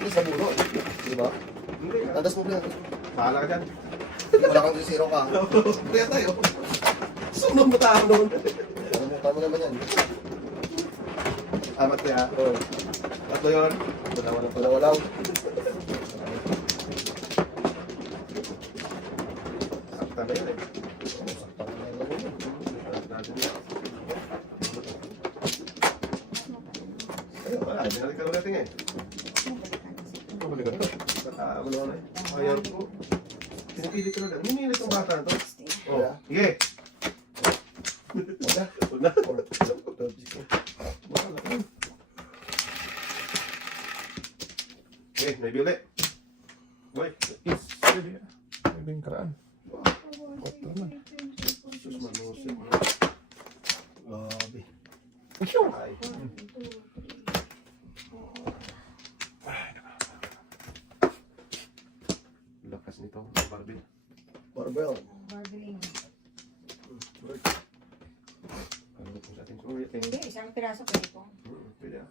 At least sa bulo. Di ba? Hindi. Tandas mo lang. Bahala ka dyan. Wala kang zero ka. Kaya tayo. Sunod mo tayo noon. Tama naman yan. Amat kaya. Oo. Tatlo yun. Wala. Sakta na yun eh. Ayun, wala. Binalik ka natin eh. Bumalik ka na. Wala na eh. Ayaw ko. Pinipili ko na lang. Minilit ang bata na to. Oo. Sige. Huwag na. Okay, may bili. Boy. Yes. May bingkaraan. Koto naman. Sus, manusip. Grabe. Ay. Lakas nito, Barbie. Barbell. Barbeling. Ano po sa ating sulit eh? Hindi, isang piraso pwede po. Pwede ah.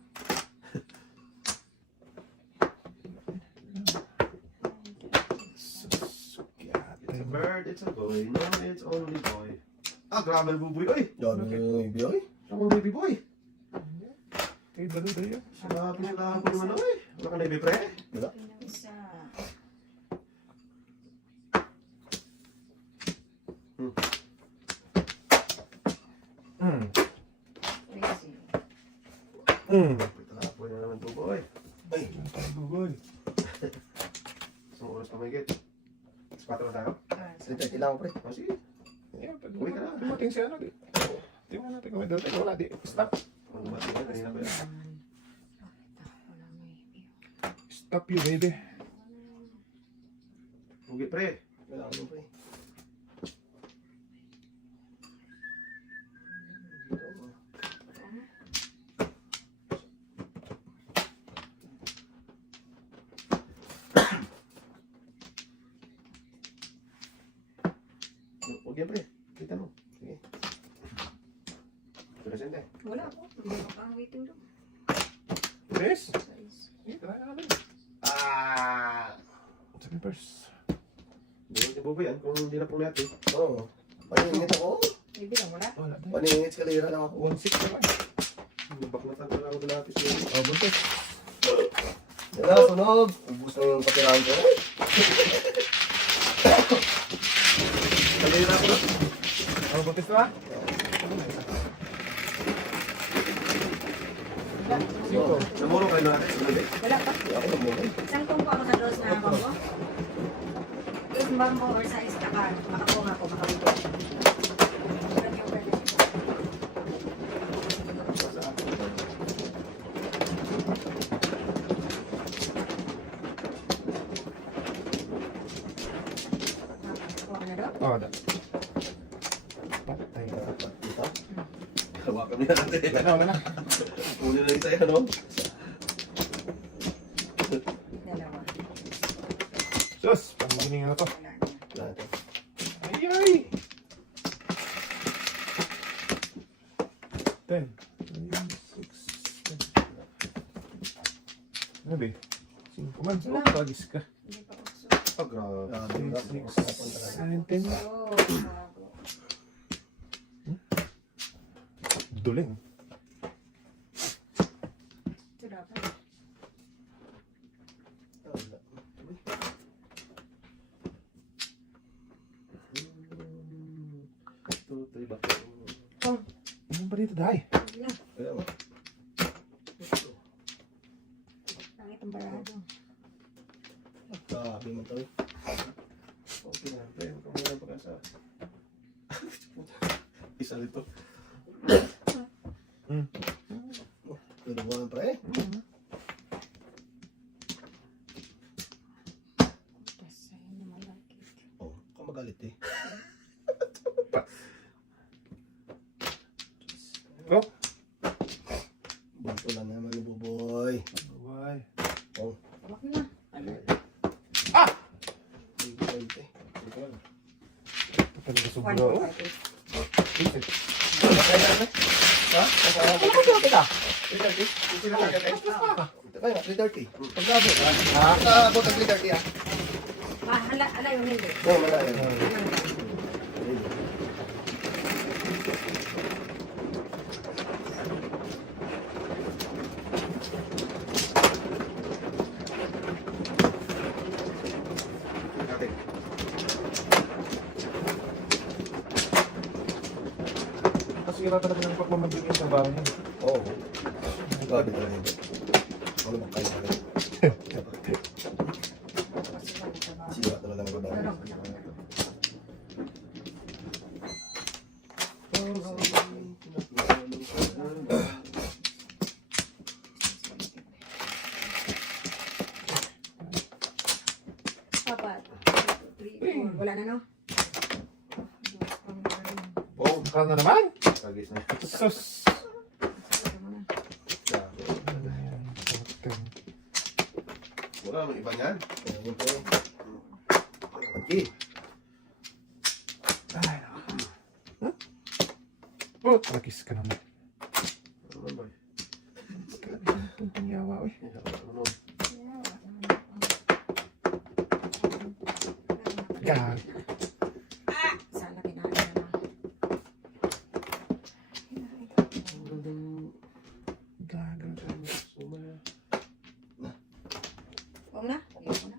It's a bird, it's a boy, no, it's only boy. Ah, grabe ang buboy. Oy! Yan yung biyoy. Ako ang baby boy. Eh, dali yun. Sila po yung ano eh. Wala ka na baby pre? Wala. Isa. Crazy. Pita po na naman to boy. Ay. Google. Isang oras pa may get. Sapato na tayo? Salita, kailangan ko pre. Oh, sige. Yeah, pag Uwi ka na. dumating si ano, di. Tingnan natin kung may dating. Wala, di. Stop. Ang dumating ka, kanina pa yan. Wala may view. Stop you, baby. Ugi pre. Kailangan mo pre. Ugi pre. Kita mo. Sige. Presente. Wala po. Hindi ko pa ang waiting room. Yes. Size. Sige, try natin. Ah! Second verse. Hindi mo tibubo yan kung hindi na po natin. Oo. Paningit ako. Hindi lang wala. Wala, di. Paningit kalira lang ako. 1-6 naman. Baklatan ko lang ako natin siya. Oh, buntis. Yan na, sunog. Ubus na yung patirahan ko. Kalira ko na. Oh, buntis na ba? Oo. Namuro kayo na natin. Sunod eh. Wala pa. Ako na muna. Isang tungko ako sa dos na bambo. Yung bambo or size taka. Makapunga ko, makawito. Wala yung pwede. Makakuha na daw. Oh, da. Patay. Dito. Hawakan mo yan natin. Wala na. Muna na isa yan, no? Dalawa. Sus, pang-gining na to. Wala na. Lahat. Ay, ay! 10. 6. Ano ba? 5 man. Oh, tagis ka. Hindi pa ukso. Oh, grabe. Grabe. 6, 7, 10. Oh, bago. Duling. Ito dapat. Tutoy ba? Ano ba dito, Day? Wala. Kaya mo. Pangit ang barado. Grabe mo to. Okay na, pre. Huwag ka muna ng pag-asa. Isa rito. Pwede mo lang pre. Yes, I naman like it. Oh, ka magalit eh. Oh. Bunto lang naman ni Buboy. Why? Oh, Wag na. hindi ko eh. Talaga One, sobra. two, Oh, five, eight. Ha? ano ba ito ka? Ito, ito. Ito Kaya nga, 330. Pagkabot, ha? Pagkabot ang 330, ha? Hala yung hindi. Oo, malayo. Ate. Kasi sira talaga ng pagmamagiging sa bahay niya. Oo. Grabe talaga yun. Ano bang kaya talaga? Sira talaga ng babae. Apat. 3, 4. Wala na, no? Oh, Bakal na naman. kagis na. Sus. Grabe. Ayan. Wala naman iba niyan. Ayun po. Okay. Ay, huh? Oh, tragis ka naman. Ano naman ba? Tuntong yawa, oy. Ano? Gag. Sana pinalo na lang. Gag. Huwag na. Ayoko na.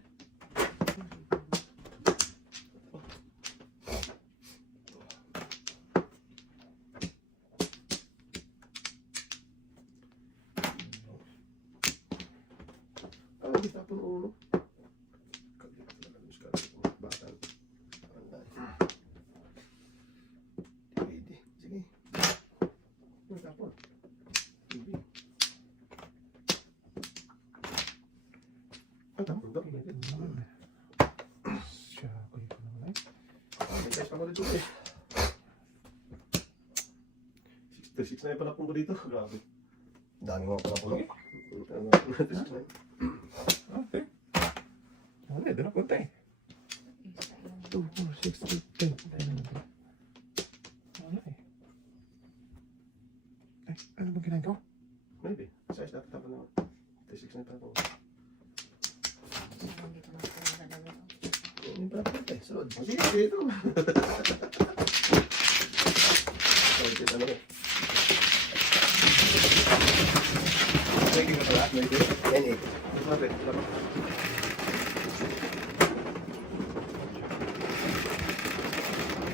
Ano di tapon ulo? Kagit talaga ng scarf. Bakal. Pwede. Sige. Ano tapon? Hindi. Ano tapon daw? Siya, kuya ko naman, ay. May size pa ko dito eh. 6 na yung pala punto dito. Grabe. Dami mo pala po. Okay. Ano, doon na punta eh. 2, 4, 6, 8, 10. Wala eh. Ay, ano bang ginagawa? Maybe. Size natin tapon naman. 6 na yung tapon. Hindi ko na dalawa. Yung pala eh, sunod. Sige, dito. Sorry, ano eh. Pwede ka pala. Pwede. Yan eh. Sabi, dapat.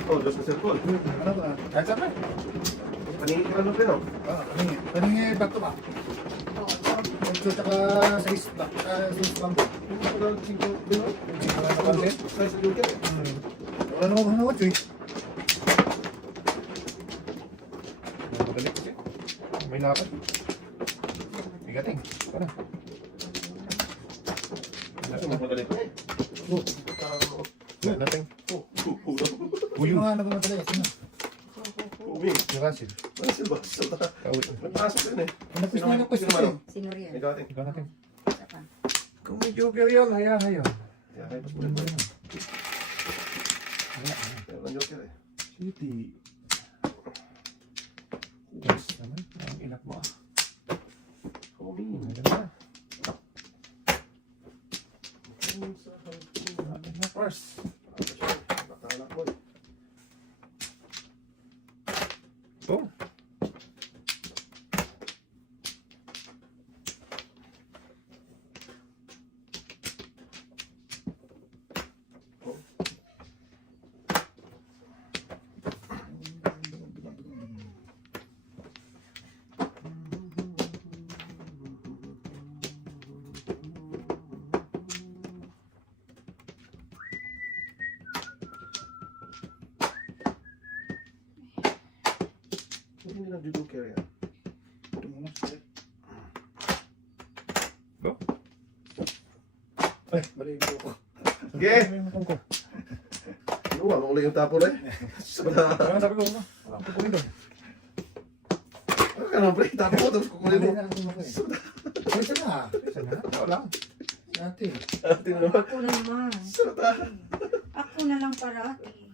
Oh, just na cellphone. Ano ba? Kahit saan ba? Paningin ka lang rin, oh. Paningi back to back. Ito tsaka size back. Size bamboo. Yung mga 5 din, oh. Size na joker, eh. Wala namang hanawat eh. Madali kasi. May lakad. Bigating. Para. Kasi magmadali pa eh. Oh. Dating. Oh, ulo. Uyo. Mga nagmamadali. Sino? Uwi. Yung Russell. Ano sila? Sila. Kauwi. Nagpasok yun eh. Nagpis na nagpis Sino kasi. man? Sino riyan? Ikaw ating. Ikaw natin. Isa pa. Kung may joker yun, hayaan yun. Kaya kayo mas mulit mo yun. Pero ang joker eh. City. Yes naman. Ang inak mo ah. Homie. Maganda. Atin na first. Nakalak mo eh. Oh. Hindi nilang joker yan. Go. Ay, mali yung ko. Sige! Ano yung matang ko? Ano, anong uli yung tapo na eh? Sada. Ano sabi ko? Wala ko kunin doon. Ano ka naman pre? Tapo mo tapos kukunin mo. Pwede na. Isa na. Wala. Dati. Ate mo naman. Ako naman. Sada. Ako na lang parati.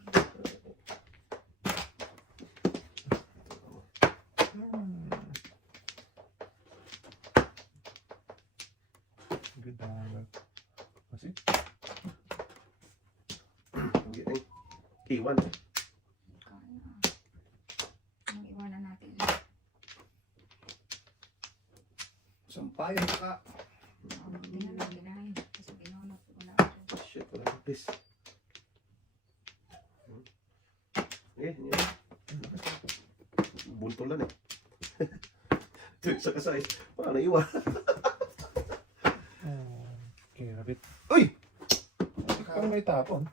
Sige, dagat. Kasi, Ang giting. K1. Ang iwanan natin. Sampayan ka. Tingnan lang, ginahin. Kasi ginunot. Wala. Shit, wala na please. Yan. Bunto lang eh. Ito sa kasay. Paano iwan? okay, rapid. Uy! Parang may tapon.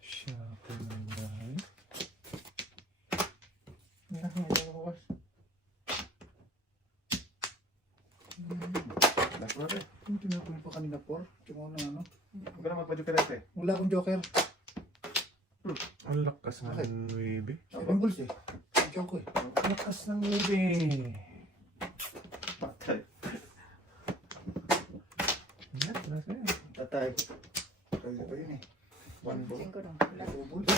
Siya po ng bahay. Last na rin. Yung tinapunin pa kanina por. Yung una ano. Huwag ka na magpa-joke na rin. Wala akong joker. Ang lakas ng webe. 7 balls eh. Joke ko eh. Ang lakas ng webe. Patay. Yan, wala sa'yo. Tatay. Kaya pa yun eh. 1 ball. Tingin ko dong. 2 balls.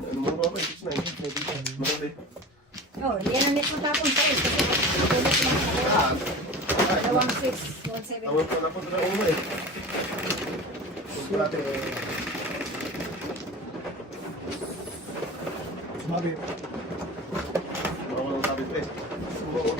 Ano mo ako eh? 6-9. Marami. Oh, yan ang net mo tapon sa is. Kasi tulog lang. Dalawang 6, 1-7. Tawag ko na po doon ang ulo eh. Suwate. Sumabi. Mawala ng sabit eh. Oo.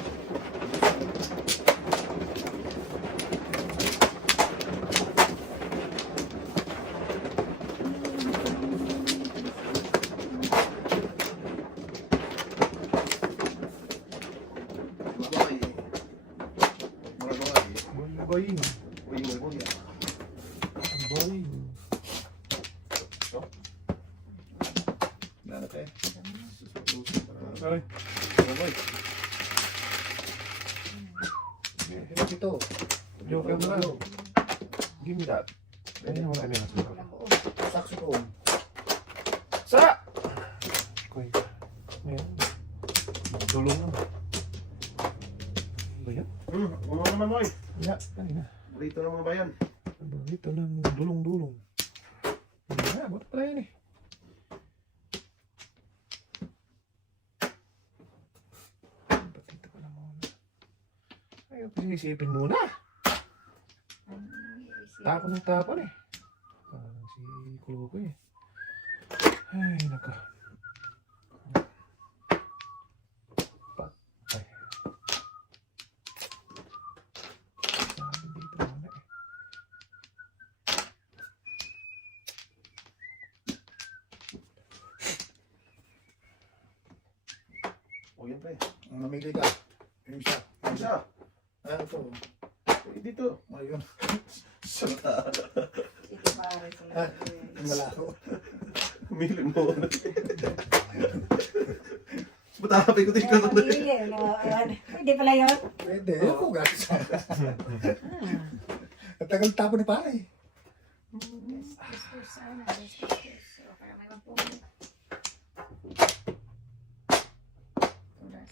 Boing. Uy, mo yan. Boing. Wala na tayo. Sorry. Ito. Joker na lang. Give me that. Ayun, wala na yung susunod. Walang buo. Saxophone. Sa! Kuy. Ayan. Dulong na. Ba yan? Ano naman mo eh. Wala. Kanina. Rito ng mga bayan. Dito lang dulong-dulong. Wala. Ba't pala yun eh? Ba't dito ka lang muna? Ayaw kasi isipin muna. Tapon ng tapon eh. Parang si Kulo ko eh. Ay, naka. Patay. Sabi dito muna eh. O yan pa eh. Mamili ka. Yung isa. Ano siya? Ano to? Eh, dito. Ayun. Salta. Sige, pare, sila. Ang malako. Mili mo. Matapay ko tingnan na. Pamili, no? Hindi pala yun. Pwede. Ako gatas. Ang tagal tapo ni pare. Sana. So, para may mapumili.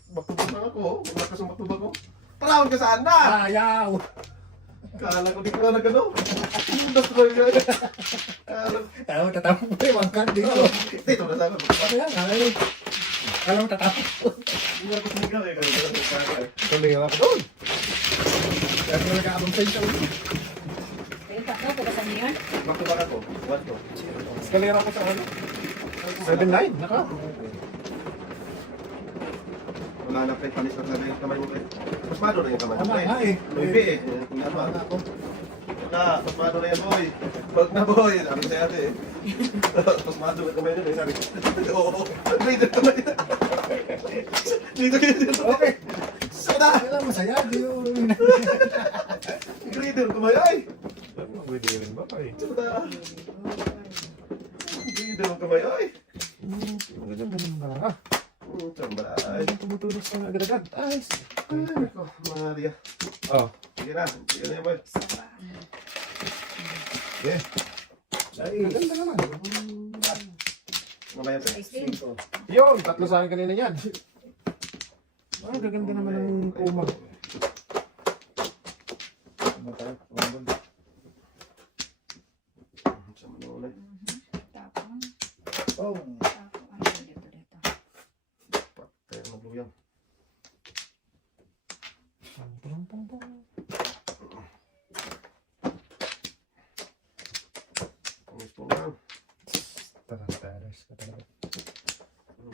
Matubag na ako. Wala ka sa matubag ko. Parawag ka saan na? Ayaw. Kala ko di ko na nagano. Mundas ko yun. Ayaw, tatapos mo yung wangkat dito. Dito na sabi. Ano yan? Ay. Alam mo tatapos. Hindi ako sumigaw eh. Tuloy ako doon. Kaya ko nag-aabang sa'yo sa ulo. Ayun, tatlo, pugasan niyo yun. Matubag ako. What to? Eskalera ko sa ano? 7-9. Naka. Wala na pre. Panis na talaga yung kamay mo pre. Pasmado na yung kamay mo Tama pre. nga eh. Luipi eh. Ano Tama nga ako. na, pasmado na yan boy. Pag na boy. Sabi ko sa ate eh. Pasmado na kamay nun eh. Sabi ko. Oo. Grader kamay. Dito kayo dito. Okay. Sada. Kailan masaya. Di yun. Grader kamay ay. Pwede rin ba kayo? Sada. Grader kamay ay. Maganda naman ka. Chambalay. Tumutulog sa agad-agad. Ay, Ay, ko, Maria. oh. Sige na. Sige na yan boy. Yeah. Maganda naman. Mamaya pre. Ice cream. Yun, tatlo sa akin kanina yan. Ah, gaganda naman ng kuma. Ano tayo? Sama na ulit. Tapon. Oh. Tapon. Ano dito, dito. Patay na luyang.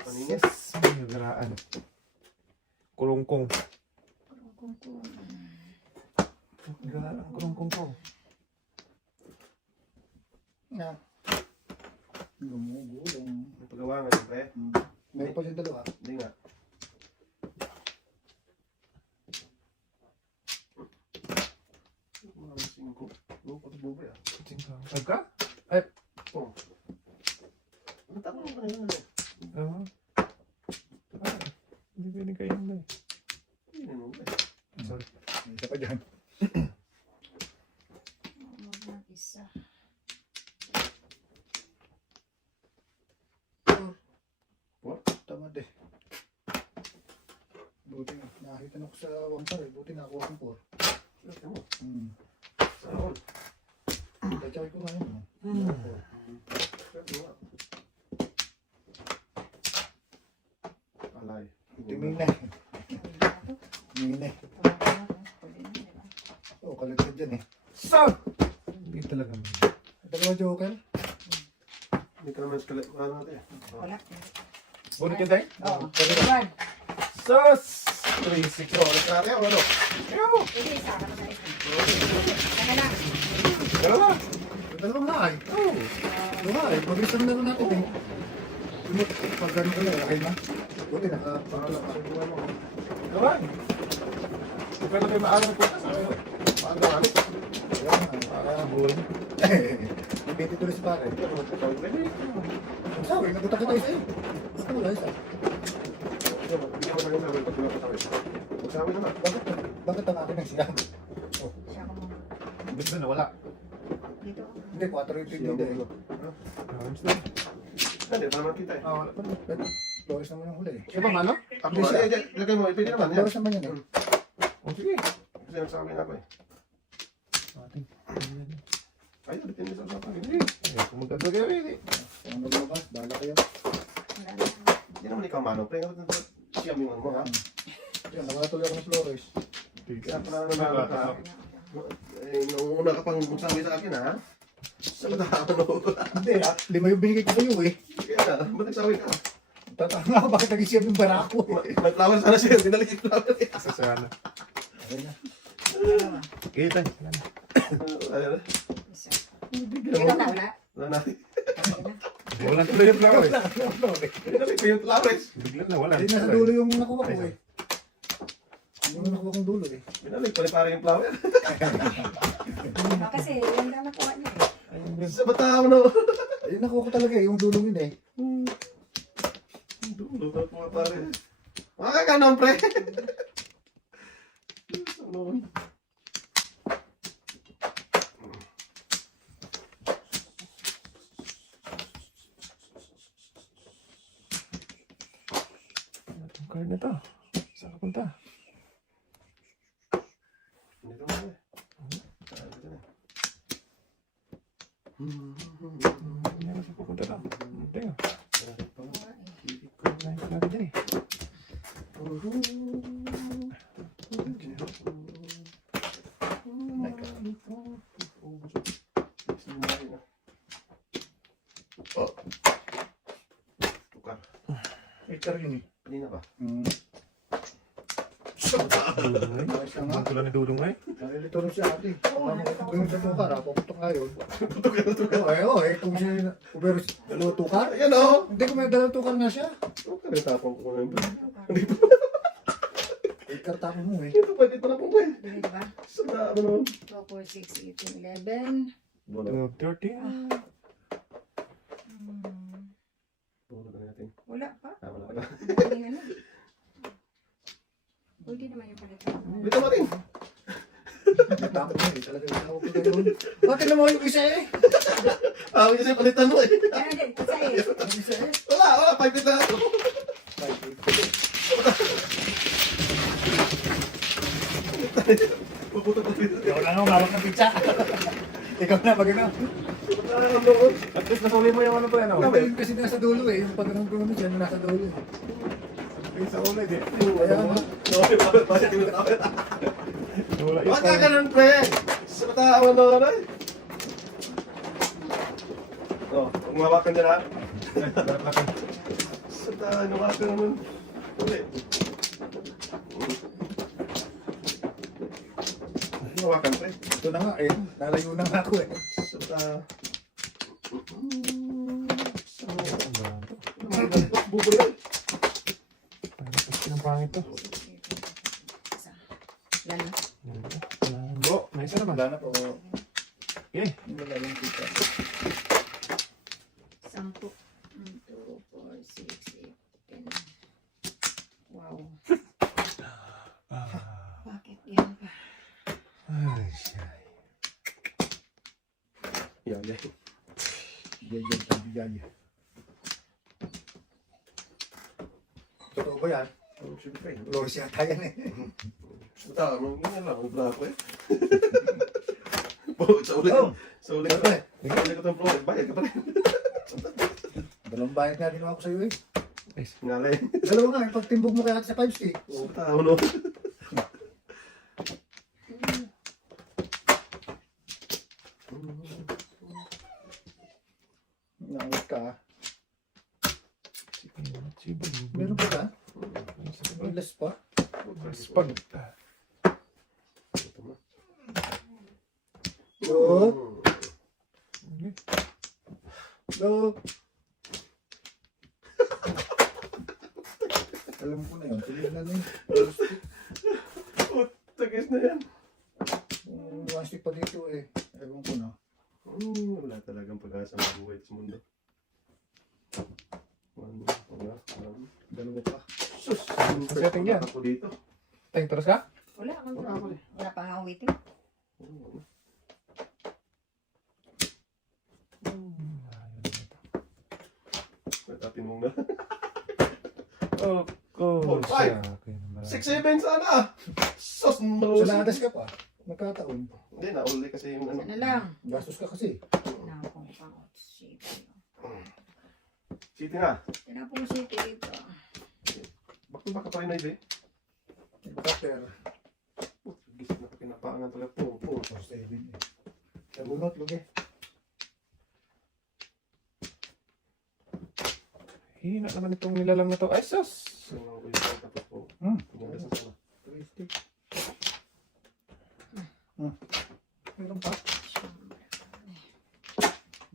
Paningin. Yes, nagaraan. Kulungkong. Nagaraan ang kulungkong ko. Na. Gumugulong. May pagawa nga yun, pre. Meron pa siyang dalawa. Hindi nga. Mga singko. Lupot bubay ah. Agka? Ano tama mo ba yun? Oo. Ah, hindi pwede kayo na. Hindi mo ba? Sorry. May isa pa dyan. Isa. Tamad eh. Buti na. Nakakita na ko sa wampar eh. Buti na ako wampar. Ano mo? Saan? Tachawin ko nga yun. Alay. Tingin na. Tingin na. Oo, kalagkad dyan eh. So! Hindi talaga. Dalawa joker. Hindi ka naman skalit. Ano natin? Wala. Bunot yun tayo? Oo. Dalawa. One. Sus! 3-6. Oh, nagkari ako ano? Ayaw mo! Hindi, isa. Ano na isa? Ano na? Dalawa! Dalawa nga eh. Oo. Dalawa eh. Pag-isang na lang natin eh. Tumot. Pag gano'n ka lang. Okay na. Buti nakapagtulak ka. Dalawa! Pero kayo maaga na punta sa akin. Paano ano? Kaya nga. Para buhay. Ibiti tuloy si pare. Sabi, nagutak kita isa eh. Basta wala isa. Bigyan mo na yung sabi pag pinapatawin. Magsabi naman. Bakit ang akin ang siyam? Siya ko muna. Ibig na nawala. Dito. Hindi, 4 yung tindi eh. Hindi, tama kita eh. Ah, wala pa. Flores naman yung huli eh. Siya ba mano? Ako ba? Lagay mo, pwede naman yan. Flores naman yan eh. O sige. Kasi nagsabi na ako eh. Ating. Ayun, depende sa usapan. Hindi. Ayaw kung magkanda kayo eh. Kung ano lumabas, bahala kayo. Wala na. Hindi naman ikaw mano. Pre, siyam yung ano mo ha. Yan, nakatuloy ako ng Flores. Kaya pala naman ka. Nung una ka pang magsabi sa akin ha. Saan na ano? Hindi, 5 yung binigay ko sa'yo eh. Kaya na, ba't nagsabi ka? Tatanga ako, bakit nag-isip yung barako eh. May flower sana siya, dinalik yung flower eh. Sa sana. Okay na. Dalawa. Okay tayo. Ayun. Isa. Bigyan Ikaw mo. na, wala. Wala na. Wala tuloy yung flower. Dinalik ko yung flowers. Bigla na wala. Hindi, nasa dulo yung nakuha ko eh. Yung nakuha kong dulo eh. Binalik pa rin parang yung flower. Kasi yan lang nakuha niya eh. Sa bata mo no. Ayun, nakuha ko talaga eh, yung dulo yun eh. Dulo na po pare. Makakanon pre. Ano? Ang card na to. Saan ka punta? Dito mo eh. Dito na. Hindi na saan pupunta to. Teka. Kumain ka natin dyan eh. Oh. Tukar. Peter yun eh. Kanina ba? Dudong ay. Ang tulan ni Dudong ay. Nalilito rin siya ate. Kung sa tukar, puputok nga yun. Tukar. Oo eh, kung siya, pero dalawa tukar? Ayan o. Hindi ko may dalawang tukar na siya. Tukar yung tapong ko na yun. Dito. Peter tapon mo eh. Dito pa, dito na po po eh. Dito ba? Sa na, ano naman. 2, 4, 6, 8, 11. 12, 13. Bulo na natin. Wala pa. Tama na Wala. pala. Ang galing ano. Pwede naman yung palitan. Dito mo rin. Tapon mo eh, talaga tawag ko ganun. Bakit naman yung isa eh? Tawag niya siya palitan mo eh. Kaya din, isa eh. Yung isa eh. Wala, 5 feet na. Puputok na dito. Ikaw lang ang mawag ng pizza. Ikaw na, mag-ano. At least nasuli mo yung ano pa yan. Ano yun kasi nasa dulo eh. Yung pag-anong ko naman siya, nasa dulo eh. Yung sa ulit eh. Kaya nga. Bakit tinatawag? Wala Huwag ka ganun, pre! Sa matawa na ano eh. Oh, kung mawakan dyan ha. Sa Puta, nawa ka naman. Ulit. Nawakan pa eh. Ito na nga eh. Nalayo na nga ako eh. Puta. Ano ba ito? Bubo yan. Parang kasi ng pangit to. Isa. Yan na. Bro, may isa naman. Wala na po. Okay. Wala yung kita. 10. 1, 2, 4, 6, 8, 10. Wow. Bakit yan pa? Ay, siya. Yan, yan. Yan. Totoo ba yan? Oh, siyempre. Loris yata yan eh. Puta, ganyan lang. Ang bravo eh. Po, sa ulit. Sa ulit ko. Sa ulit ko itong pro. Bayad ka pa rin. Dalawang bayad nga ginawa ko sa'yo eh. Ngalay. Dalawa nga, yung pagtimbog mo kaya sa 5 stick. Puta, ano? Naangat ka ah. Meron pa ba? May less pa? Spag. Oo. Hello. Alam ko na yun. Tuloy na yun. Tagis na yan. One stick pa dito eh. Alam ko na. Wala talagang pag-asa mabuhay sa mundo. Dalawa pa. Sus! setting yan. Ako dito. Tayong taras ka? Wala akong Wala ako eh. Wala pa nga waiting. Natapin mo na. Oh, ko. Five. 6-7 sana! Sus! Sa Malusin! ladas ka pa. Magkataon. Hindi, nauli kasi yung ano. Sana lang. Gastos ka kasi. Tinapong pang city. City nga. Tinapong city dito. Baka pa rin na ito eh. Cutter. Gisip na pinapangan talaga. Pum, pum. 7 eh. Sa bunot, lugi. Hina naman itong nilalang na to. Ay, sus! So, ako yung tapos po. Pumunta sa sana. 3 stick. Meron pa.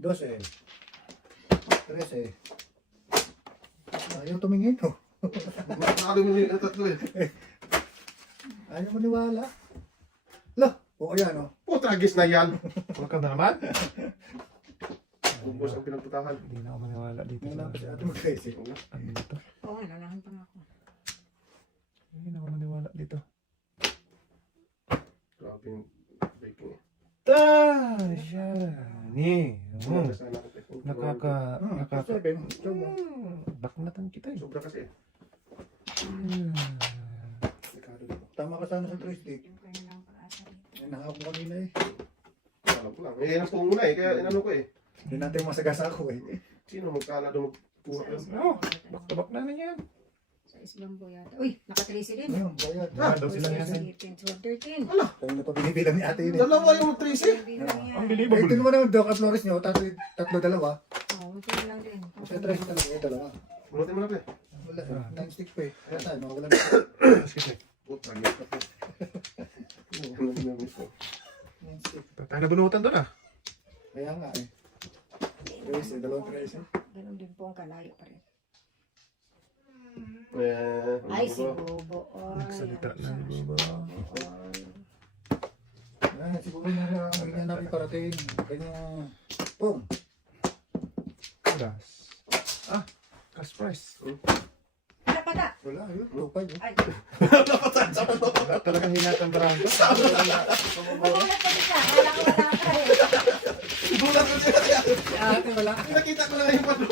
12. 13. Ayaw tumingin. Oh. Nakakalo mo yung tatlo eh. Ayaw maniwala. Lah, oo yan oh. Puta, gis na yan. Wala na naman? Bubos ang pinagputahan. Hindi na ako maniwala dito. Wala pa si ate mag-crazy. Ano dito? Oo, nalahan pa nga ako. Hindi na ako maniwala dito. Grabe yung baking eh. Siya. Ni. Pumunta sana ako eh. Nakaka... 7. Baknatan kita eh. Sobra kasi eh. Tama ka sana sa 3 stick. Yung kanya lang pag-asa dito. Ay, nakakapong kanina eh. Alam ko lang. Eh, yan ang muna eh. Kaya inano ko eh. Hindi natin masagasa ako eh. Sino magkala doon magkuha ka? Oh, back to back na yan. Sa Islambo yata. Uy, naka-30 din. Ayun, bayad. Daw sila yan. 13. Kaya na pa binibilang ni ate yun eh. Dalawa yung 13. Bilang yan. Ang Eh, believable. ito naman naman, Doc at Flores nyo, tatlo dalawa. Oo, ito lang din. Kasi 3 talaga yung dalawa. Bunutin mo na pre. Wala, 9 stick pa eh. Kaya tayo, mawala na. Excuse me. Puta, gis ka po. Ano ginamit ko? 9 stick. Tayo na bunutan doon ah. Kaya nga eh. 13, dalawang 13. Ganun din po ang kalayo pa rin. Eh, Ay, si Bobo. Nagsalita na ni Bobo. Yan, siguro na ganyan namin parating. Ganyan. Boom. Gas. Cash price. Wala pa na. Wala, yun. 2-5 eh. Ay, Wala talagang hinatang barang to. magulat pa siya. Wala ko wala ka eh. Bulat ko siya. Ate, wala. Nakita ko lang yung palo.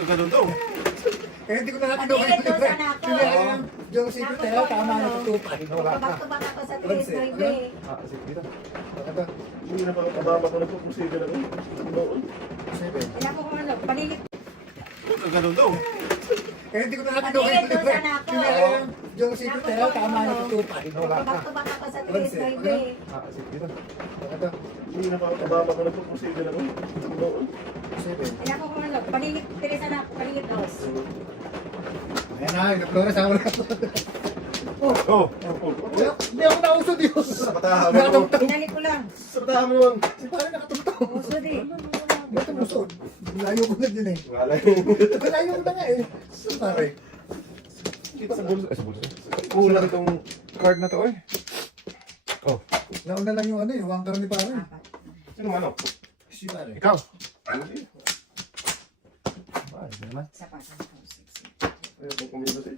Ganun daw. Kaya hindi ko na natin Pag-ilit doon sana ako. Yung secret tayo, tama na sa 2-5. Wala ka. Kabak-kabak ako sa 3 Sige dito. Bakit Hindi na pa kababa ko na po kung sino na ko. Noon. 7. Wala ko kung ano. Panilit. Ganun daw. Kaya hindi ko na natin Pag-ilit doon sana ako. Yung secret tayo, tama na sa 2-5. Wala ka. Kabak-kabak ako sa 3 Sige dito. Bakit Hindi na pa kababa ko na po kung sino na ko. Noon. 7. Kaya ako kung ano, paningit, Teresa na, paningit dos. Ayan na, nag-flores ako na. Oh! Hindi ako nausod yun. Sa batahan mo. Nakatungtong. Pinalik ko lang. Sa batahan mo nun. Si pare nakatungtong. Usod eh. Ba't ang usod? Layo ko na din eh. Wala yun. Layo ko na nga eh. Si pare. Sa bulsa. Sa bulsa. Kulang itong card na to eh. Oh, Nauna lang yung ano yung wangkar ni pare. Apat. Sino ano? Si pare. ikaw. Hindi. Ay, naman. Isa pa. Ayaw kong kumilos eh.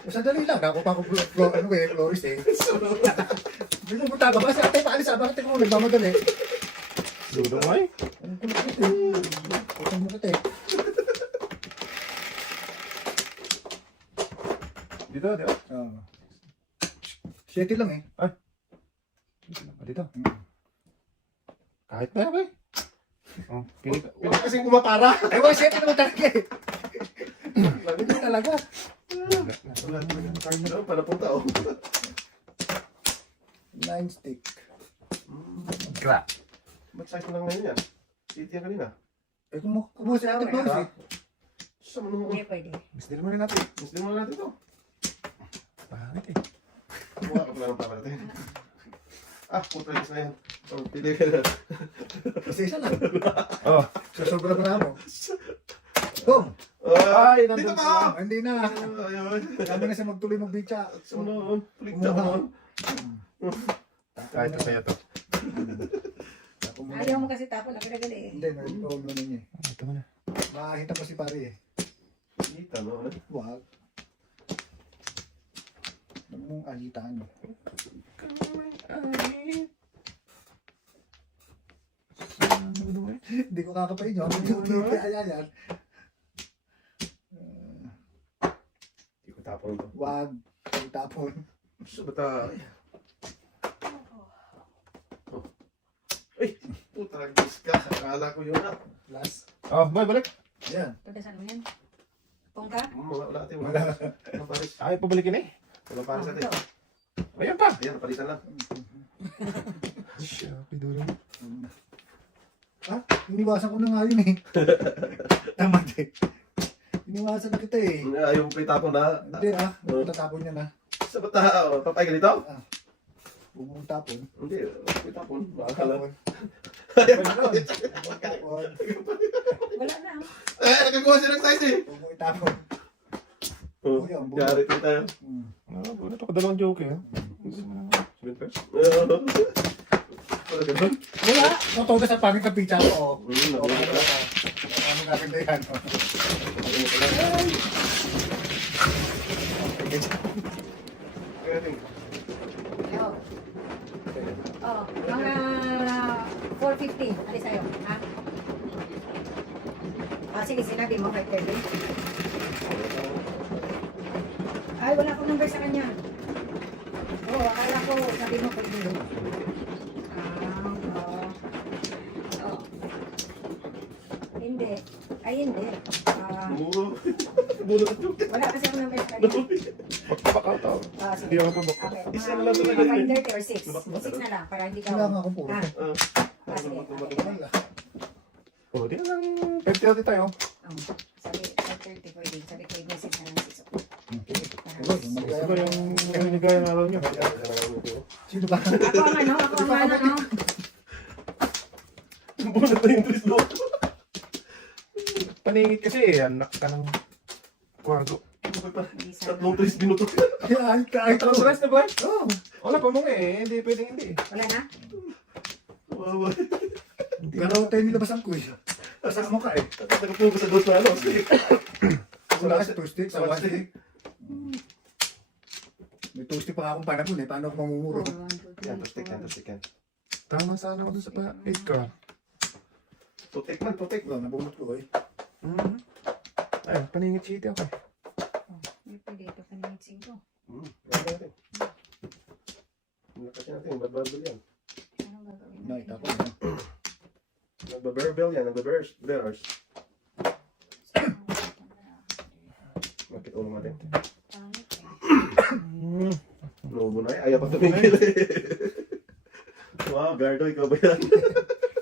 Sandali lang. Ako pa ako florist eh. Hindi mo punta ka ba? Si ate paalis ah. Bakit ako nagmamadali? Dudo mo eh. Ang kulit eh. Ang kulit eh. Dito, dito. Oo. 7 lang eh. Dito. Kahit na ba eh. Oh, pili ka. Wala kasing kumapara. Ay, wala 7 naman talaga eh. Hindi talaga. Wala talaga. Palapunta oh. 9 stick. Gra. Ba't size mo lang ngayon yan? City yan kanina. Eh kung kumuha si ate florist eh. Sa ano mo? Hindi pwede. Misdil mo rin natin. Mas din mo na natin ito. Pangit eh. Kumuha ka pala ng para natin. Ah, putra na yan. Oh, pili ka na. Isa lang. Oh. Sa sobra pa mo. Boom! Ay, Dito nandun ka! Hindi na. Ayun. Kami na siya magtuloy mag-beach. Sumunod. Pulig ka mo. Kahit sa'yo to. Ayaw mo kasi tapon. Nagdagali eh. Hindi, nag-hold mo na niya. Ito mo na. Makakita pa si pare eh. Kita no? Wag. Huwag mong alitaan mo. Hindi ko kakapain yun. Ayan. Hindi ko tapon ito. Wag. Itapon. So, bata. Ay, puta, gis ka. Akala ko yun ah. Last. Oh, boy, balik. Yan. Pagdasan mo yan. Pongka? Wala ate. Wala. Wala paris. Ay, pabalikin eh. Wala paris ate. Ito. Ayan pa. Ayan, napalitan lang. Siya, pidulo. Ha? Iniwasan ko na nga yun eh. Tama din. Iniwasan na kita eh. Ayaw mo pa itapon na. Hindi ah. Tatapon niya na. Sa bata, papay ka dito? Huwag mong tapon. Hindi, itapon. Baka lang. Tapon. Tapon. Wala na. Eh, nagagawa siya ng size eh. Huwag mong itapon. Oh, Kuya, ang buo. yari ko tayo. Oh, wala to kadalawang joke eh. Sabihin ko. Wala ganun. Wala! Totoo sa pangit ng pizza ko. Nakuha ka lang. Ano gaganda yan? Ayaw. Oh, mga 4:15. Alis sa'yo. Ha? Ah, sige, sinabi mo kay Kevin. Ay, wala akong number sa kanya. Oo, akala ko, sabi mo kung hindi. Oo. Hindi. Ay, hindi. Muro. Muro na joke. Wala kasi akong number sa kanya. Magpapakaw to. Ah, sige. Hindi ako pabok. Okay. Isa na lang talaga Mga yun. 5:30 or 6. 6 na lang, para hindi ka... Kailangan akong puro. Ah, Ah, sige. Wala. Oh, di na lang. 50 tayo. Sabi, 5:30 pwede. Sabi ko, message na lang 6 o'clock. Gusto ko yung nangyayagaya ng araw nyo. Sino ba? Ako ang ano, no? Bunot na yung twist mo. Paningit kasi eh. Anak ka ng kwarto. Tatlong twist binuto. Kahit ako. Rest na ba? Oh, Wala pa mong eh. Hindi pwedeng hindi. Wala na? Wawa. pero tayo nilabasan ko eh. Sa mukha eh. Nagpupo sa dos na ano. Wala kasi two stick, sa one stick. May two stick pa nga akong panapon eh. Paano ako mamumuro? Yan, tustik yan, tustik yan. Tama sana ako dun sa pa-8 ka. Tutik man, tutik. Wala, nabunot ko eh. Ay, paningit city ako eh. Hindi pwede ito paningit ko. Ganda natin. Nakasin natin, babbel yan. Anong gagawin? Nakita ko. Nagbaberbel yan, nagbaberbers. Bakit ulo natin? Pangit eh. Nubo na eh, ayaw pa tumigil eh. Wow, Gardo, ikaw ba yan?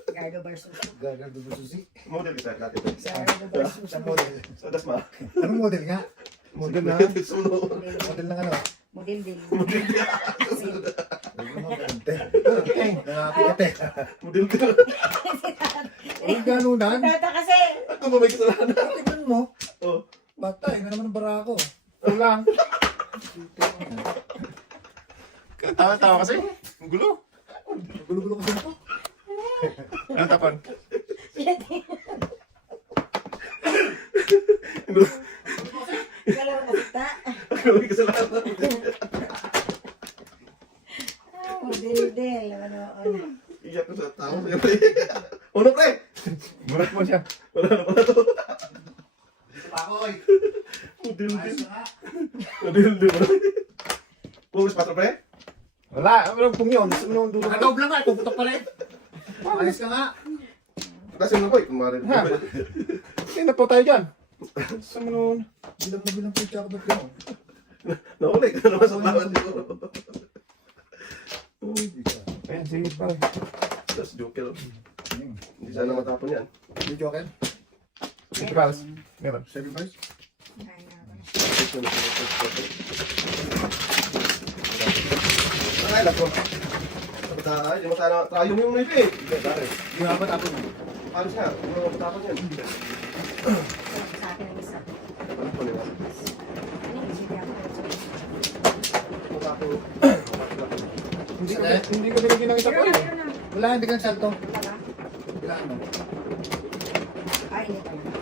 Gardo bar versus. Gagal do susi. Model kita dati. Pre. Sarado versus. Sa model. Sa dasma. Anong model nga? Model na. Suno. Model ng ano? Model din. Ano mga kante? Nakapikate. Model ka. Ang ganunan. Tata kasi. Ako ba may kasalanan? Tingnan mo. Oh. Bata, nga naman ang barako. Ano lang. Tawa-tawa kasi. Ang gulo. Gulo-gulo kasi ito. Ano tapon? Galawang kapita. Ako may kasalanan. Model din. Ano. Iyak ko sa tao sa'yo, pre. Ano, pre? Murat mo siya. Wala na pala to. Dito pa ako, oy. Model Ayos din. ka nga. Model din. Pugos patro, pre? Wala. Ano pong yun? Ano dulo? Nakataob lang nga, puputok pa rin. Ayos ka nga. Kasi mo, boy. Kumarin. Ha? Hindi na po tayo dyan. Saan mo nun? Bilang na bilang po yung tsaka ba't yun? Naulit ka naman sa bawat siguro. Ayan, sige pa. Tapos joker. Hindi sana matapon yan. Hindi joker. Sige pa. Meron. 7 price. Ay, lako. Ay, di mo sana. Trayo mo yung nito eh. Hindi, dare. Hindi nga ba tapos mo? Alos nga. Hindi mo matapon yan. Sa akin ang isa. Ano po nila? Ano yung sige ako? Matapon. Hindi ko binigyan ng isa pa eh. Wala, hindi ka nagsalto. Wala ba? Wala, ano? Ay, hindi pala.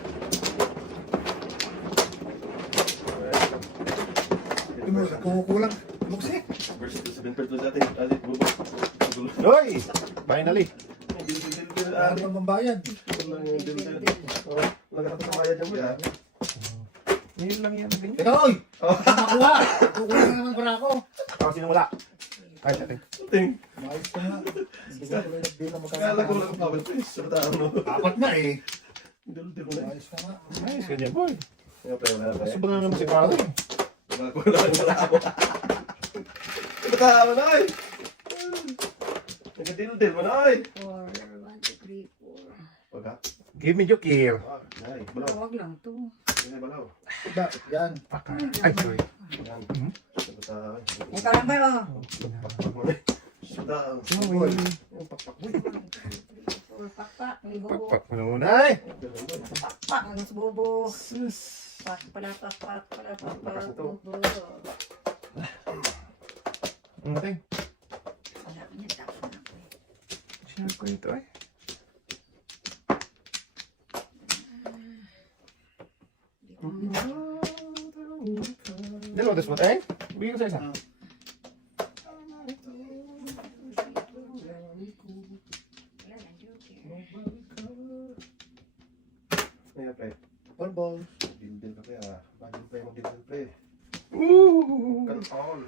Kukulang. Buksi. Versus 7 pesos dati. Dati, bubok. Hoy! Finally. Ano pang mambayad? Nagkatapos sa bayad yung kuya. Ngayon lang yan. Teka, oy! Nakakuha! Kukulang na naman para ako. Ako sino wala? Ay, ating. Ting. Maayos ka nga. Hindi ka tuloy nagbilang na Kala ko magkakasama. lang bawal please. Sa tao no. Apat na eh. Dil mo na. Maayos ka nga. Ayos ka dyan, boy. Nga pa wala pa. Kaso ba nga naman si Carlo eh? Wala ko wala ako. Tao na ay. Nagdil mo na ay. 4, 1, 2, 3, 4. Pagka. Give me your kill. Ay, balaw. Huwag lang to. Ay, balaw. Ba, yan. Ay, sorry. Yan. Mhm. Sa tao. Ikaw lang ba, oh? Pakpak mo na. Sa tao. Boy. Yung pakpak mo. 4, pakpak. May bubo. Pakpak mo na muna eh. Pakpak. Ang mas bubo. Sus. Pak, pala, pakpak. Pala, pakpak. Lakas nito. Bubo. Ang ating. Wala ko niya. Tapos na ako eh. Share ko ito eh. Dalawa das mo tayo? Bigyan ko sa isa. Ayan, pre. All balls. Dildil ka pre ah. Bagil pre, magdildil pre. Ooh. Cut all.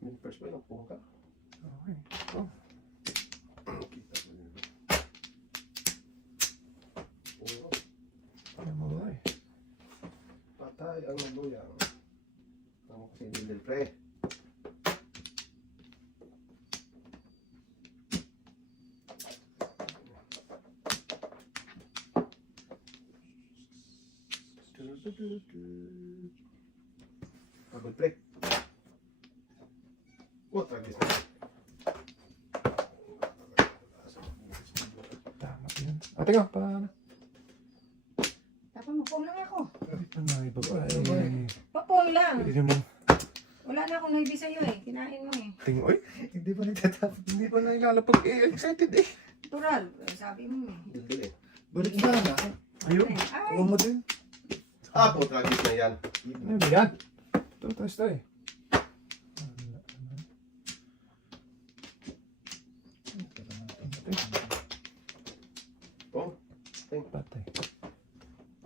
Yung first boy, nagpuha ka. Okay. Oh. Kita mo yun. Oo. Ano mo ba eh? Patay ang luyang. Ang kasi dildil pre. Pagod pre. Oh, tragis na. Tama yun. Ate ka, paano? Tapos mapong lang ako. Ano iba ba eh? Papong lang. Hindi mo. Wala na akong naibi sa'yo eh. Kinain mo eh. Ting, oy. Hindi pa nagtatapos. Hindi pa na ilalapag eh. Excited eh. Natural. Sabi mo eh. Dildil eh. Balik na na. Ayun. Ay, Kuha mo din. Ah, po, tragis na yan. Ano ba yan? Ito, tayo tayo. Oh, Patay.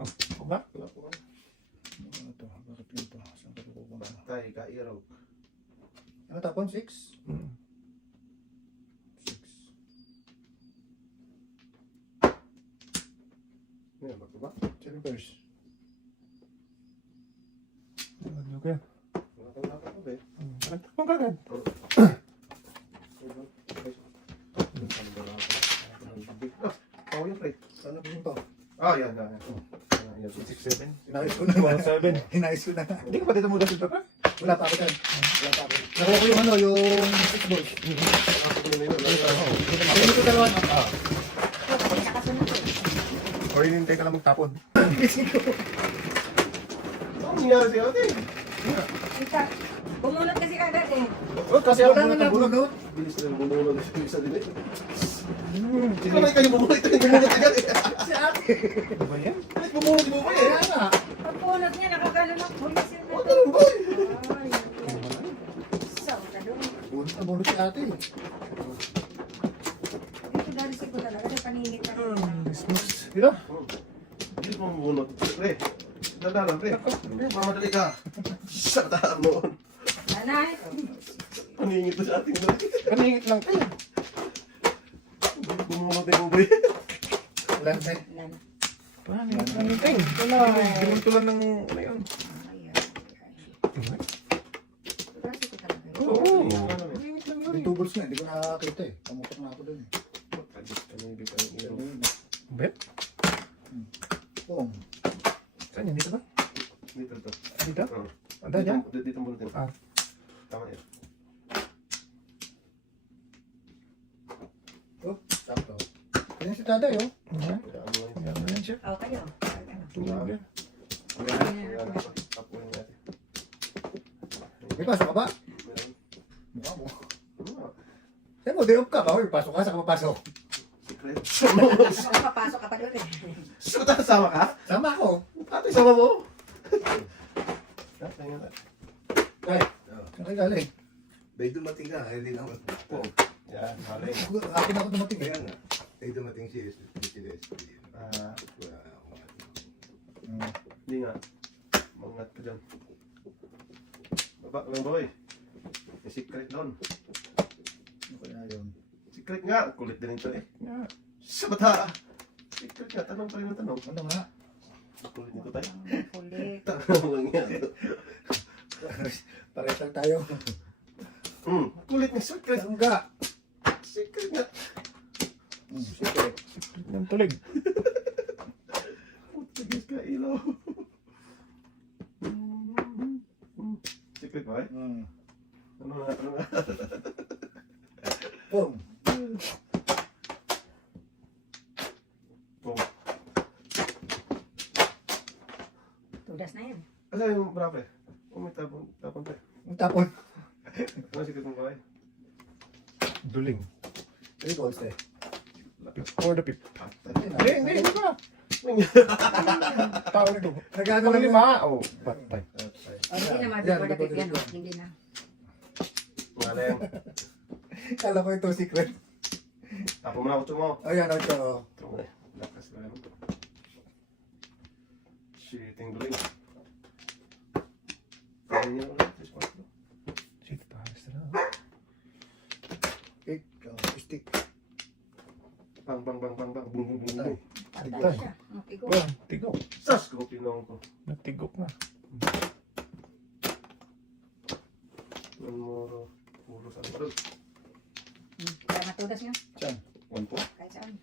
Oh, ako ba? wala po. Ano to? Bakit yun to? Saan ka pupunta? Patay, kairaw. Ano tapon? 6? Hmm. 6. Yan, back-to-back. Seven pairs. Ano kaya? Wala kang dapat eh. Kung kagad. Pao yung plate. Ano ba yun pa? Ah, yan. Yan. 6, 7. Inayos ko na. 7. Inayos ko na. Hindi ka pa dito muna dito ka? Wala pa ako dyan. Wala pa ako. Nakuha ko yung ano, yung 6 balls. Ayun ko dalawa na. Kasi nakasunod eh. O hinintay ka lang magtapon. Ano nangyari sa'yo, ate? Ika, bumunot kasi kagad eh. Oh, kasi Wala na nabulunod. Bilis na bumulong sa isa din eh. Ikaw na kayo bumulong. Ito yung bumulong agad eh. Si ate. Ano ba yan? Bilis bumulong mo eh. Kaya nga. Pag bunot niya, nakagano ng pulis yun. Huwag ka lang, boy. Ay, so, doon. Bulot si ate. Dito dali siguro talaga, kasi paningit na rin. Dito? Bilis mo bumulong. Pre, dadalan, pre. Mamadali ka. Sa daan noon. Nanay, Paningit na sa ating dali. Kaningit lang tayo. Bumulong tayo, boy. Wala na. nan. Paningit lang tayo. Wala. Gimuntulan ng ano yun. Kasi ko talaga. Oo. Paningit lang Yung yun. 2 balls nga, hindi ko nakakita eh. Kamutok na ako doon eh. Bet? Boom. Saan yun? Dito ba? Dito to. Dito? Oo. Anda dyan? Dito mo natin. Ah. Tama yan. Oh, sakto. Kaya si tatay oh. Ayan. Kaya ano yun? Ayan na yan siya. Oh, kayo. Ano? Tulog yan. Ayan, tapuin natin. May pasok ka ba? Meron. Mukha mo. Ano? Sa'yo mo, day off ka ba? May pasok ka, saka mapasok. Secret. Ano, papasok ka pa doon eh. So, sama ka? Sama ako. Ate, sama mo? Tingnan natin. Tay, saan kayo galing? May dumating ka, hindi naman. Yan, maling. Akin ako dumating. Kaya nga, may dumating si SPC. Ah, Hmm. hindi nga. Mangat ka dyan. Baba lang, boy. May secret doon. Ano kaya yun? Secret nga. Kulit din ito eh. Yeah. Sa bata. Secret nga. Tanong pa rin ang tanong. Ano nga? Kulit nito tayo. Kulit. Tanong lang yan. Parehas lang tayo. Kulit ni secret. Saan ka? Secret nga. Sige. Ng tulig. Tigis ka ilaw. Secret ba eh? Ano nga? Ano nga? Boom. Oh. Tudas na yan. Asa yung brape? May tapon tayo. Ang tapon. Ano secret mo ba eh? Duling. 3 balls eh. For the pip. Hindi ba? Tao nito. Nagano Pang lang lima. Oh, patay. Hindi na Yan, mabibigyan na ito, bigyan. ito. Hindi na. Maleng. Kala ko ito secret. Tapon mo na utso mo. Ayan, ito. Ito mo eh. Lakas na yun. Shitting duling. Kaya niya ulit. Sige, pahalas na. Pick. Stick. Bang bang bang bang bang. Bung bung bung bung. Patay siya. Ang tigo. Well, tigok. Sas ko pinong ko. Natigok na. Muro. Muro sa baril. Kaya matudas niya. Saan? One po. Kahit saan.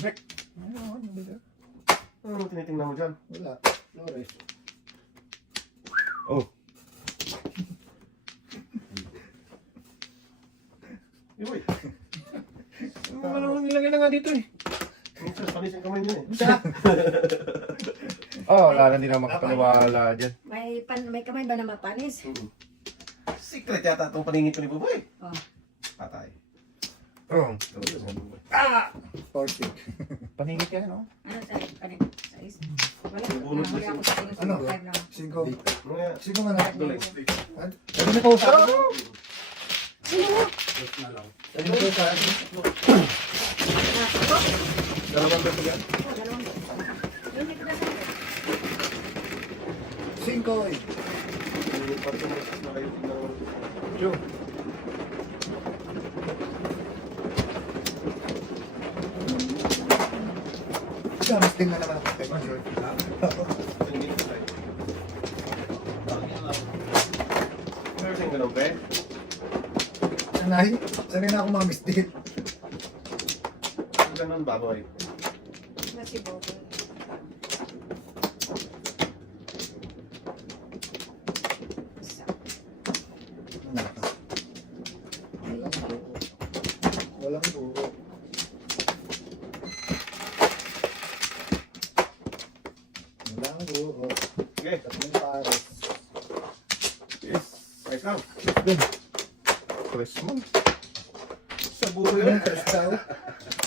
Rek. Ano ba dyan? Ano tinitingnan mo dyan? Wala. Flores. Oh. Iboy. Ano nilagay na nga dito eh. Minsan panis yung kamay niya eh. Oh, wala na din ako makapaniwala dyan. May kamay ba na mapanis? Secret yata itong paningin ko ni Buboy. Oh. Patay. Oh. Forty. Paningit yan, no? Ano sa kanin? Sa is? Wala. Bunot Nahuli na ako sa tingin. Ano? 5 lang. 5. Ano yan? 5 nga na. Duling. Sabi na ko sa akin. Just na lang. Sabi na ko sa akin. Dalawang beso yan. Oh, dalawang. Yun, ito na sa'yo. 5 eh. Hindi pa ito na kayo tingnan mo. Joe. Nagkamasting na naman ako. Meron siyang ganun, pre. Sanay na ako mamisdit. Ganun ba, boy? Mas si Bobo. Isa. Walang buo. Walang buo. Okay. Tatlong pares. Yes. Right now. Press mo. Sa buho yun. First daw.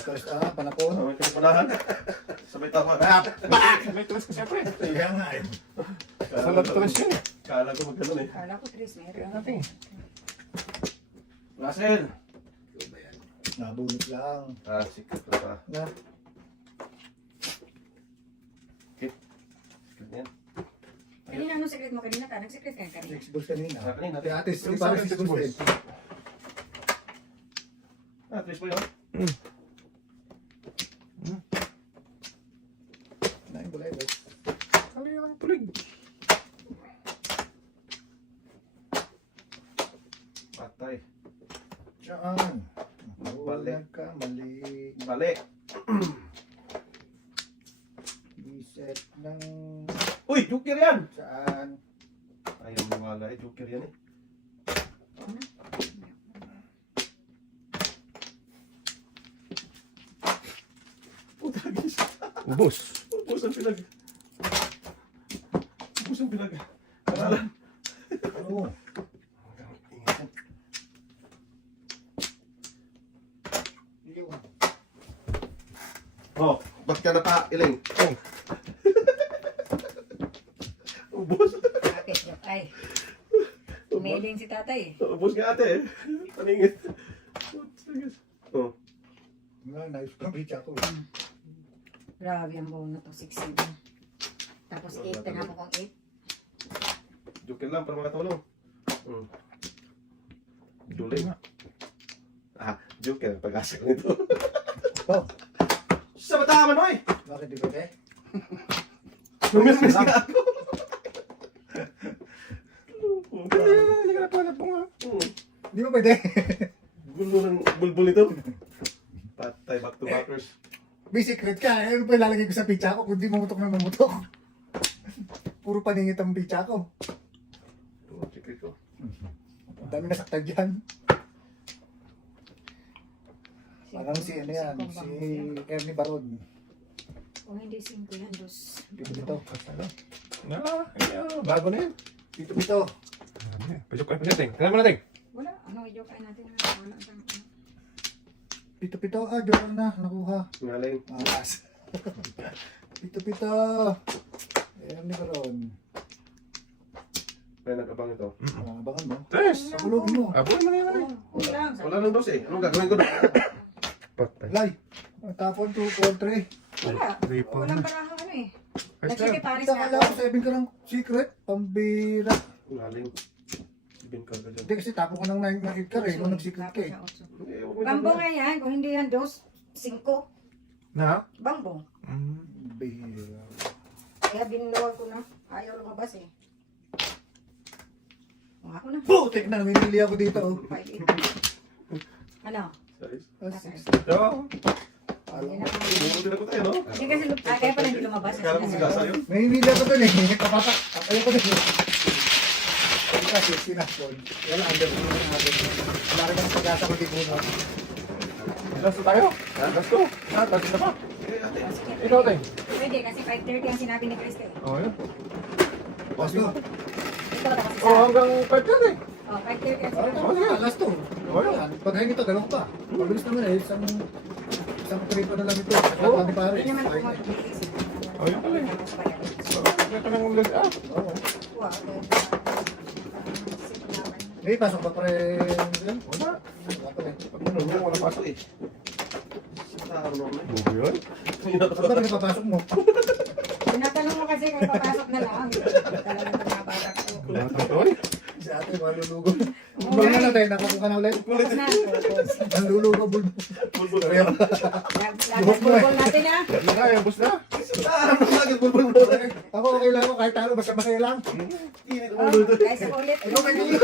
First panapon. May kapalahan. Sabay tawa. May tres ka siyempre. Kaya nga eh. Salad tres yun. Kala ko magkaroon eh. Kala ko 3 meron. Kaya natin. Russell. Nabunot lang. Sikat na pa. Na. Sikat yan. Kanina, anong secret mo kanina? Nag-secret ka kanina? 6 balls kanina. Kanina. Kaya ate, Yung parang sa 6 akin, balls six din. Tres po yun. Nain bulay ba? Kami lang tulig. Patay. Saan? Mali. Nagkamali. Bali. Reset ng Uy! Joker yan! saan? Ayaw maniwala eh. Joker yan eh. Putagis. Ubus. Ubus ang pinag... Ubus ang pinag... Karalan. Oo. Oh, ba't ka na pa, Iling? Oh. Ubus. Bakit? Ay. Umiling si tatay. Ubus nga ate eh. Paningit. Putagis. Oh. Wala, nais ko bitch ako. Grabe ang buo na to, 6-7. Tapos 8, tinapon kong 8. Joker lang para makatulong. Hmm. Duling. Joker. Pag-asa ko nito. Oh, Sa bataman, oy! bakit di pwede? Lumis ka ako. Hindi ka na pala po nga. Di ba pwede? Gulo ng bulbul nito. Patay back to backers. May secret ka. Ano pa ilalagay ko sa pizza ko kung di mamutok na mamutok? Puro paningit ang pizza ko. Oh, secret ko. Ang dami nasaktan dyan. Parang si ano yan, si Ernie Baron. Kung hindi 5 yan, dos. Dito dito. Bago na yan. Dito. Pasok ka pa natin. Tingnan mo natin. Wala. Ano, i-joke ay natin. Wala. Pito. Diyan na. Nakuha. Ngaling. Makas. Pito. Ernie Baron. Kaya nag-abang ito. Abangan mo. Tres. Pagulogin mo. Abo naman yan. Huwag lang. Wala nang dos eh. Anong gagawin ko na? Patay. Lay. Tapon 2, 4, 3. Wala. Ripo Walang na. parahang ano eh. Ayos na. Nagsikiparis Kita na kala ako. ko 7 ka ng secret. Pambira. Ngaling. Bin ka dyan. Hindi kasi tapon ko ng 9 ka eh. Nung nag-secret ka eh. Eh, huwag mo Bambo gagawin. nga yan. Kung hindi yan, dos. 5. Na? Bambo. Bira. Kaya binuwal ko na. Ayaw lumabas eh. Ako na. Putik na. Minili ako dito. Oh. 5-8. Ano? Size. Oo. Hindi na Bumuli na ko tayo, no? Hindi kasi kaya pala hindi lumabas. Kala ko sigasa yun. Minili ako dun eh. Kapatak. Ayaw ko dun eh. Kasi sinakon. Wala under. Wala rin ang pag-asa ko dito. Last na tayo. Last to. Last na pa. Ikaw tayo. Pwede kasi 5:30 ang sinabi ni Chris eh. Oo yun. Last to. Ito tapos Oo, isa. hanggang 5 yan eh. Oh, 5:30 ang Oh, sinabi. sige. Last to. Pag hangin ito, dalawang pa. Mabilis naman eh. Isang trip na lang ito. Oo. Hindi pare. Hindi naman ako mabilis. Oh, yun pala eh. Ito nang ulas. Oo. Wow. Eh, pasok ba pare? Wala. Wala pa eh. Ano nga, wala pasok eh. Taro na. Bubo yun. Saan ba pinapapasok mo? Tinatanong mo kasi kung papasok na lang. Talagang pagkabata ko. Wala tayo. Si ate, malulugo. Bulbul na natin, nakukuha na ulit. Focus na. Focus. Nalulugo, bulbul. Bulbul. Lagas bulbul natin ha. Wala ka, yung bus na. Bakit bulbul mo? Ako okay lang ako, kahit talo, basta masaya lang. Init ang Oh, ulo ito. guys, ulit. Ikaw may dulo.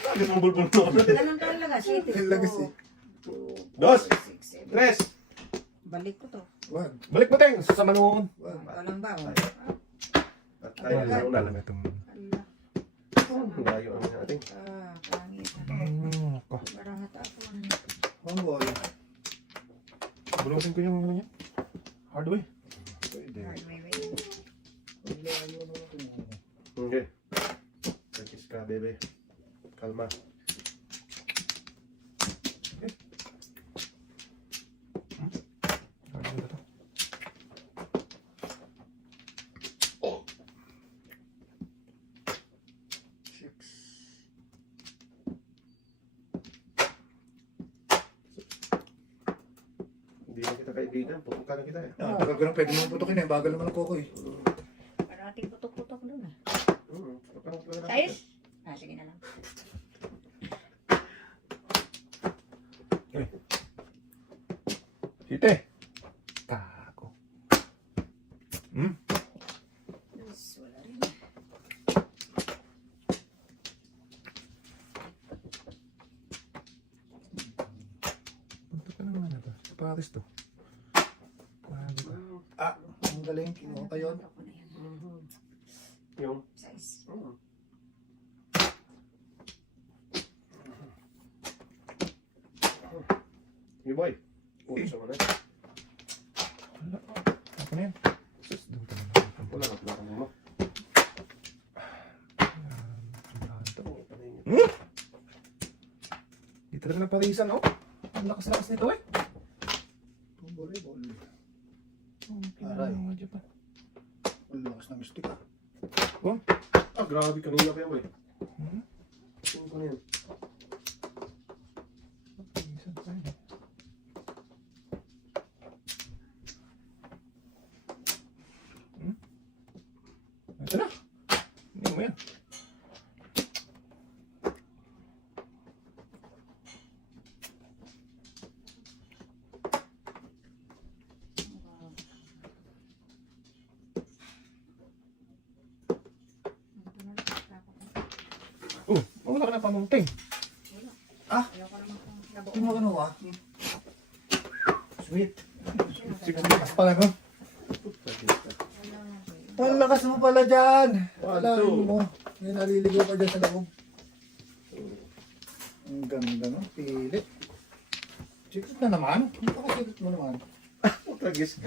Bakit mo bulbul mo? Ganun ka lang lagas. Yung lagas eh. Dos. Tres. Balik ko to. Wag, Balik mo, Teng. Sa manoon. wag. Walang ba? At tayo na una. itong... Layo ang natin. Pangit. Ako. Parang hata ako. Humble. Bulusin ko yung ano niya. Hard way. Pwede. Okay. Practice ka, bebe. Kalma. Hard way na to. Hindi na kita kaibigan. Pupuka na kita eh. Ah, tagal ko lang pwede mong putokin eh. Bagal naman ang kuko eh. Parating putok-putok doon ah. Pupuka na talaga. Size? Sige na lang. Site. Tako. Hmm? Wala rin. Punta ka naman na to. Sa Paris to. Grabe ka. Ah, ang galing. Kinuha pa yun. Ako na yan. Yung. Size. Yung boy. Puso mo na. Wala. Ako na yan. Sus, doon ka naman. Wala ka pala mo. Di talaga ng parisan, oh. Ang lakas-lakas nito, eh. Volleyball. Aray. Mga Japan. Ang lakas ng stick ah. Ah, grabe kanina pa yan boy. Hmm? Sino ka na yan? Parisan pa yun. Hmm? Ito na. Hindi mo yan. Wala ka na pamunting. Ayoko naman kung labo. Sino ka kinuha? Sweet. Lakas pala no? Ang lakas mo pala dyan. Wala mo. May naliligaw pa dyan sa loob. Ang ganda no? Pilit. Sikot na naman. Hindi pa kasikot mo naman. Tagis.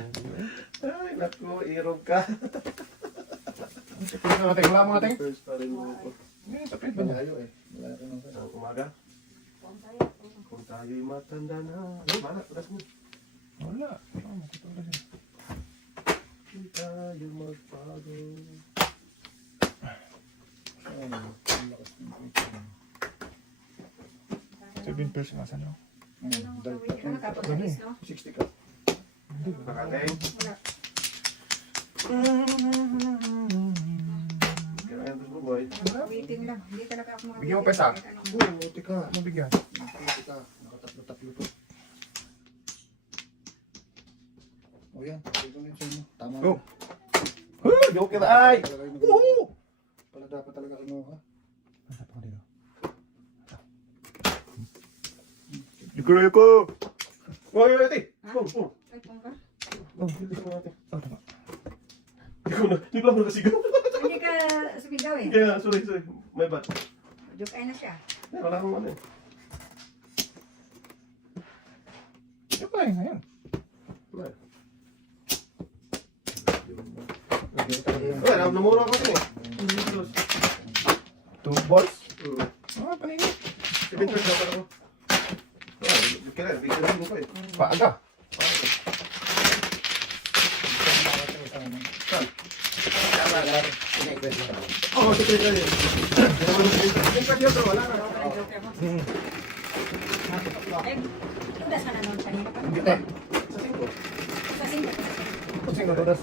Ay, naku, irog ka. Sa pwede na natin. Wala mga natin. First pa rin mo ko. Sa pwede ba niya? Malayo eh. Wala ka naman. Sa umaga, kung tayo'y matanda na. Ay, mana, tadas mo. Wala. Makita ko kasi. Hindi tayo magbago. Ay, ang lakas ng pito. 7 pairs nga saan, no? Ano tapos alis, no? 60 ka. Hindi. Nakateng. Wala. Kaya mo boy. Waiting lang. Hindi talaga ako makapit. Bigyan mo pa isa. Buti ka. Mabigyan. Buti ka. Nakatatlo-tatlo to. O yan. Ito na yun sa inyo. Tama Go. Oh, joke na ay. Woohoo! Pala dapat talaga kinuha. Nasaan pa dito? Yuko! Boy, ate. Boom, boom. Ay, pong ka? Oh, Dito mo ate. oh, tama. Hindi ko lang nakasigaw. Hindi ka sumigaw eh. Kaya, sorry. May bad. Joke ay na siya. Wala akong ano eh. Yuko lang, ngayon. Wala. Wala, namura ako din eh. 2 balls? Ah, paningin. 7 first dapat ako. Kaya, bigyan mo ko eh. Paaga. Saan? Oo, sa trade na yun. Yung pwede yun, wala na. Eh, tudas ka na noon kanina pa. Hindi tayo. Sa 5. Kasi hindi ka Sino todas?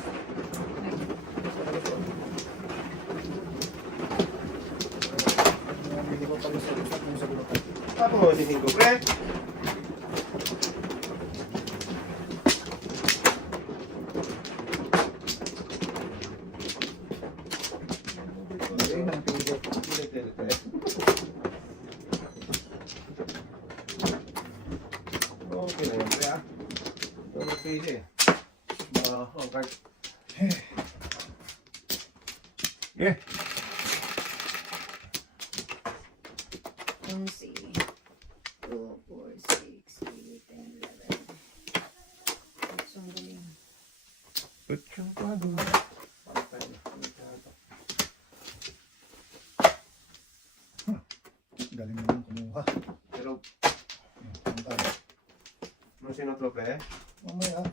pag-usap mo sa bulutan. Ako mo si Hingo, pre. Ayun ang pili. Okay na yan, pre, ah. Double pili. Ang card. Yeah. 1, 2, 4, 6, 8, 10, 11. Sungguhin. Put yung kwado. Galing mo nang kumuha. Pero, Ang tayo. nung sino to, pre? Mamaya.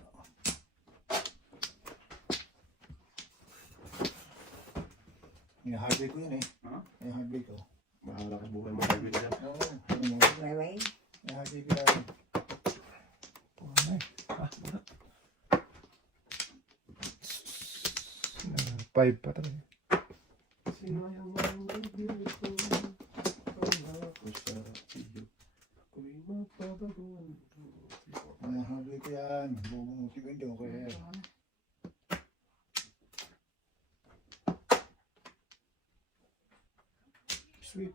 Hinaharvey ko yun eh. Ha? Hinaharvey ko. Bahala ka buhay mo tayo dyan. Oo. Ano mo? Bye-bye. Hinaharvey ko yan. Wala. 5 pa talaga. Sino yung mga ko? Ako sa iyo. Ako'y magbabago. Hinaharvey ko yan. Bumuti ko hindi okay. Sweet.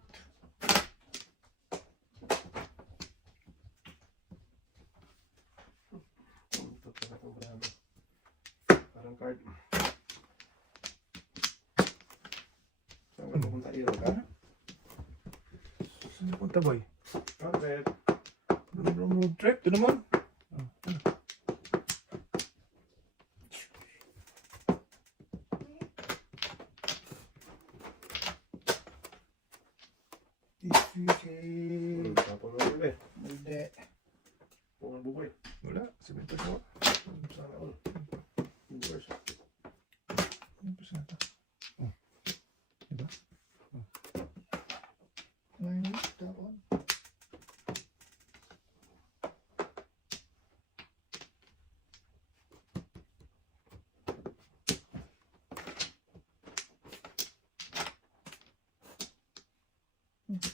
Ito pala itong brado. Parang card. Saan ka pupunta iyo, ka? Saan punta boy? Carpet. Road trip? Ito naman. If you say... Tapos na ulit. Hindi. Kung ang buboy. Wala. Simento ko. Sana all. Viewers. Ano pa siya ito? Oh. Diba? Ngayon, tapon.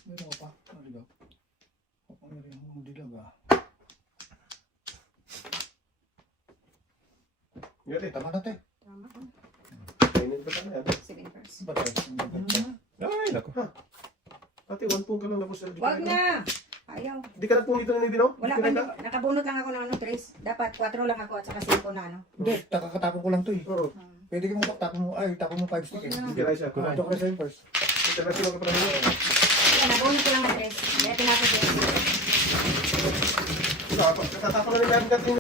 Meron ko pa. Ano dilaw? Ano rin ang dilaw ba? Yan eh. Tama natin. Tama. Kainin pa tayo yan. 7 first. Ba tayo? Ay, nako. Ate, 1 pong ka lang na po sir. Wag na! Ayaw. Hindi ka nagpong dito na nibino? Wala pa. Nakabunot lang ako ng ano, Trace. Dapat 4 lang ako at saka 5 na ano. Hindi, takakatapon ko lang to eh. Oo. Pwede kang tapon mo, ay, tapon mo 5 stick eh. Hindi ka siya. Ito ko na sa'yo first. Ito na sila ka pala nila. Yan, nabunot ko lang na Trace. Kaya tinapos yun. Tatapon na nila ang